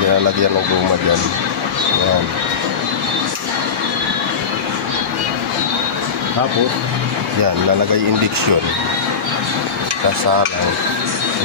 nilalagyan ng guma dyan. Yan. Tapos, yan, lalagay indiksyon. Kasalang.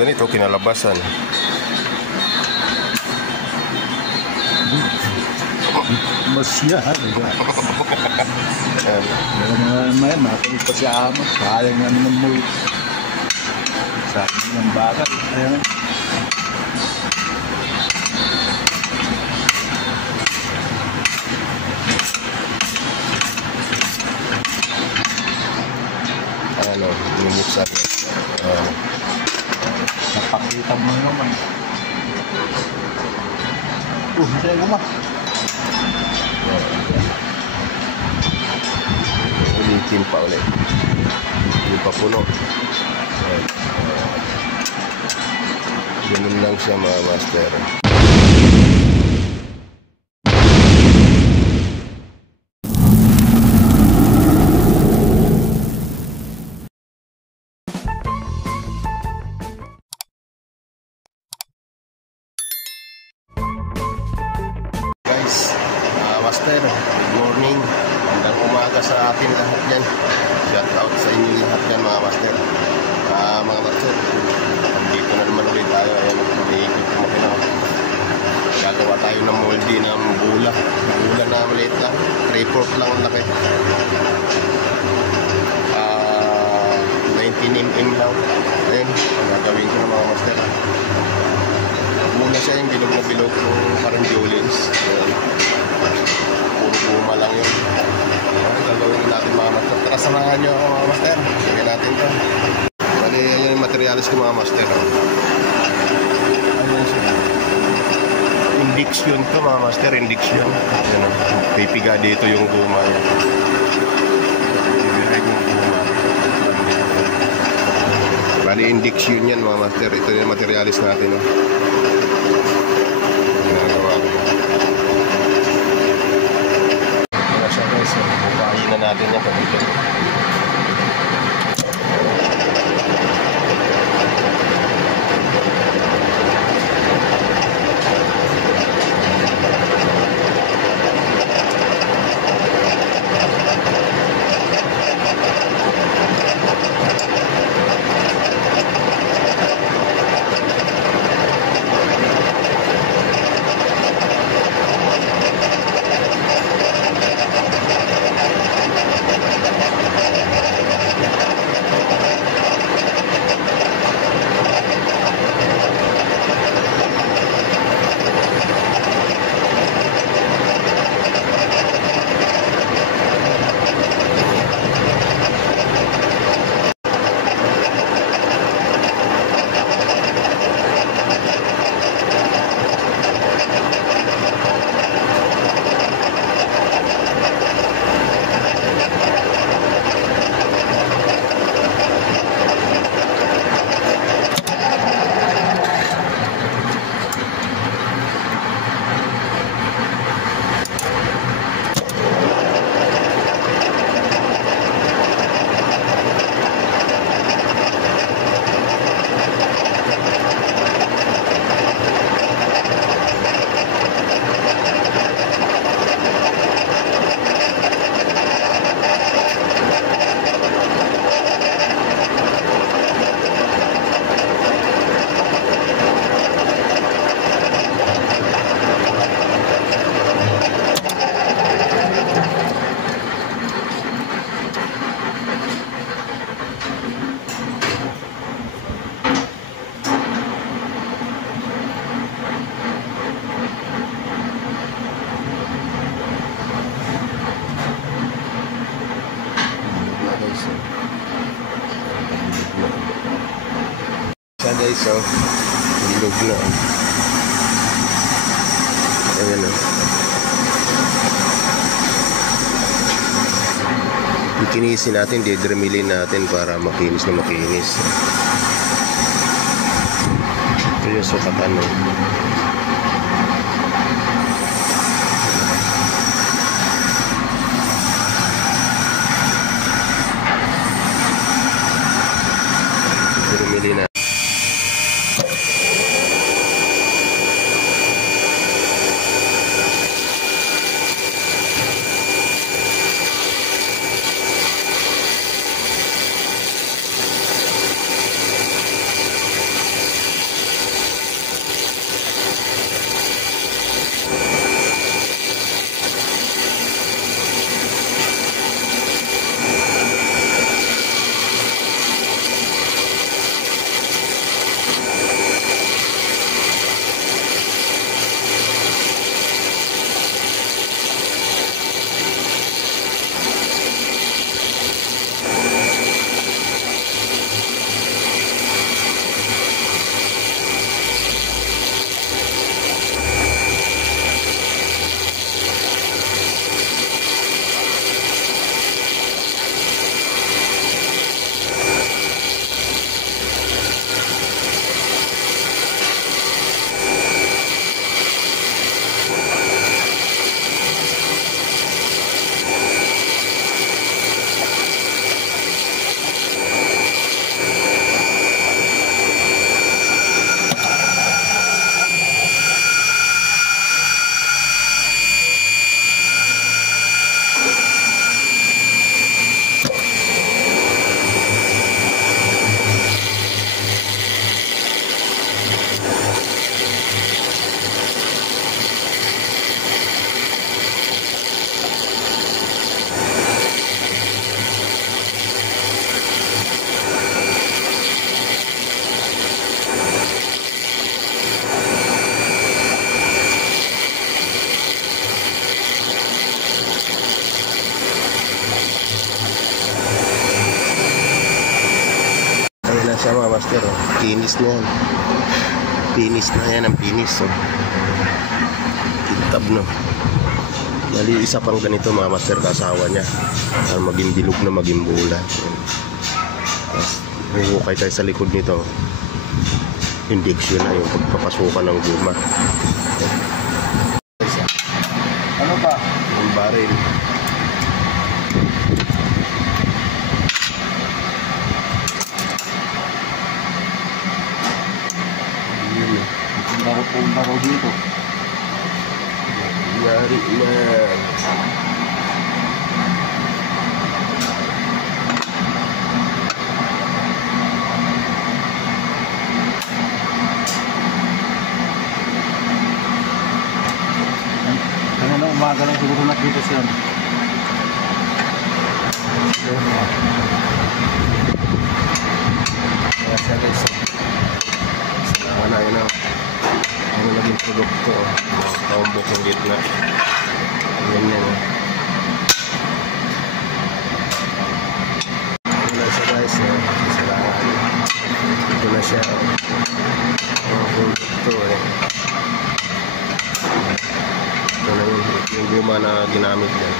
Ganito, kinalabasan. masya. May matuloy pa siya amo. Sayang nga naman mo. Sayang ng bakal. Ayan. Ano, lumuksan. Napakita mo naman. Masaya ko ma. Ulitin pa ulit. Hindi pa puno. Ganun lang siya mga master. Master, good morning. Magandang umaga sa atin lahat dyan. Shout out sa inyo lahat dyan mga master. Mga master, dito na naman ulit tayo. Ayan, nag-iikot mo kina. Gagawa tayo ng moldy ng bula. Bula na maliit lang. 3/4 lang ang laki. 19mm lang. Ayan, gagawin ko na mga master. Muna siya yung bilog na bilog ng parang violins. Puro guma lang yun. Gagawin natin mga master. Tara, samahan nyo ako mga master. Sige natin to. Bali, yan yung materialis ko mga master. Ayan siya. Indiksyon to mga master. Indiksyon. Ayan, pipiga dito yung guma. Bali, indiksyon yan mga master. Ito yung materialis natin. Bukahin na natin yan pagkito. Guys, so bilog na. Ayan o. Ikinisin natin, didremilin natin para makinis na makinis. Ito yung sukatan o. Dremilin na. Pinis na yan. Pinis na yan ang pinis. Oh. Kitab no. Dali isa pang ganito mga master kasawa niya. Para maging bilog na maging bula. Tapos huhukay tayo sa likod nito. Injection na yung pagpapasukan ng guma. Ano ba? Yung baril. Punta ko dito. Yari na. Kanina umaga lang siguro nakita siya. Kaya siya guys. Sana yun na. Ano naging produkto. Kaumbok ng gitna. Ganyan. Ito na siya guys. Salamat. Ito na siya. Ang produkto eh. Ito na yung guma na ginamit niya.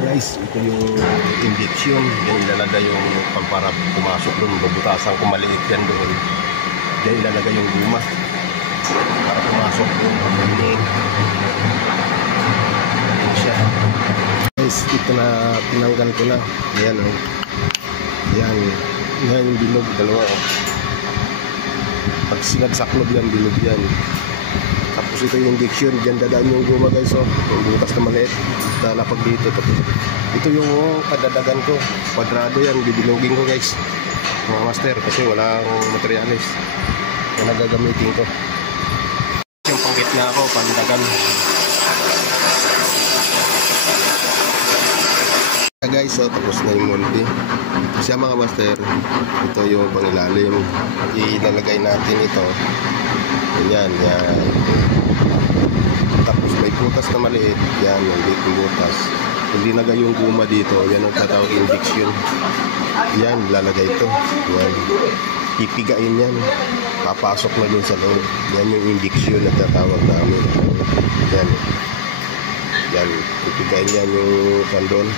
Guys, ito yung injection. Diyan ilalagay yung para pumasok doon. Bubutasan kung maliit yan doon. Diyan ilalagay yung guma para pumasok doon. Ganyan siya. Guys, ito na tinanggal ko na. Ayan o. Ayan. Ayan yung bilog. Dalawa o. Pag sinagsaklog yan, bilog yan. Tapos ito yung injection, dyan dadaan yung guma guys, oh. Yung butas na maliit, lalapag dito. Tapos ito yung kadadagan ko, kwadrado yan, bibilogin ko guys, mga master, kasi walang materialis na nagagamitin ko. Yung panggit na ako, pandagan. Guys, so tapos na yung multi. Siya mga master, ito yung pangilalim. Ilalagay natin ito. Yan, yan. Tapos may butas na maliit. Yan, maliit yung butas. Kung dinagay yung guma dito, yan ang tatawag injection. Yan, lalagay ito. Yan. Pipigain yan. Papasok na dun sa loob. Yan yung injection na tatawag namin. Yan. Yan, pipigain yan yung kandon.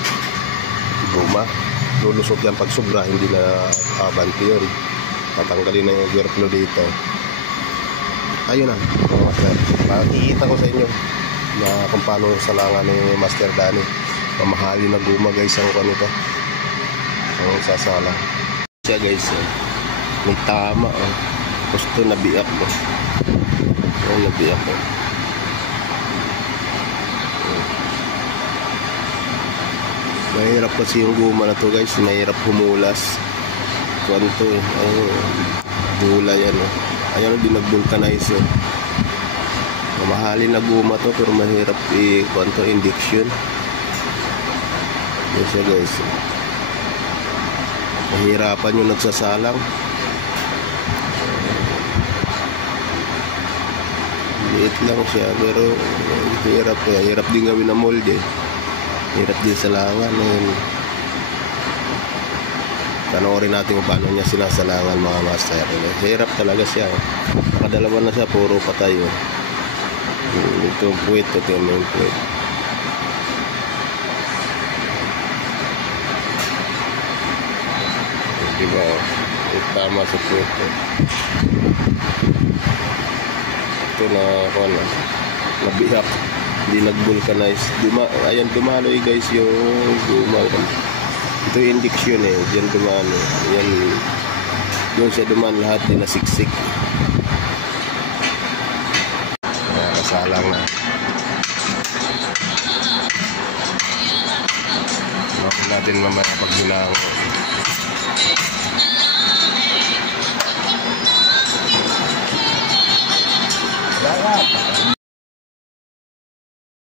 Guma. Lulusot yan pag sobra, hindi na abanti yun. Tatanggalin na yung overflow dito. Ayun na, makikita ko sa inyo na kung paano salangan ni Master Danny. Mamahali na guma guys ang kanito. Ang sasala. Siya guys, may tama oh. Gusto nabiyak mo. Oh, nabiyak mo. Mahirap kasi yung guma na to guys, mahirap humulas. Kuwanto eh, bula yan oh. Ayan din nag-vulcanize eh. Mamahalin na guma to pero mahirap i-kuwanto injection. Yan siya guys. Nahihirapan yung nagsasalang. Liit lang siya pero hirap eh. Hirap din gawin na mold eh. Hirap din salangan eh. Panoorin natin kung paano niya sinasalangan mga master. Hirap talaga siya. Nakadalawa na siya, puro patay oh. Ito yung puwit, ito yung puwit. Diba oh. Tama sa puwit oh. Ito na ano, nabiyak, hindi nag-vulcanize. Ayan, dumaloy guys yung dumaloy. Ito yung indication eh, diyan dumano. Yan, doon siya duman lahat, din nasiksik. Kasalang na. Bakit natin mamaya pag bilang.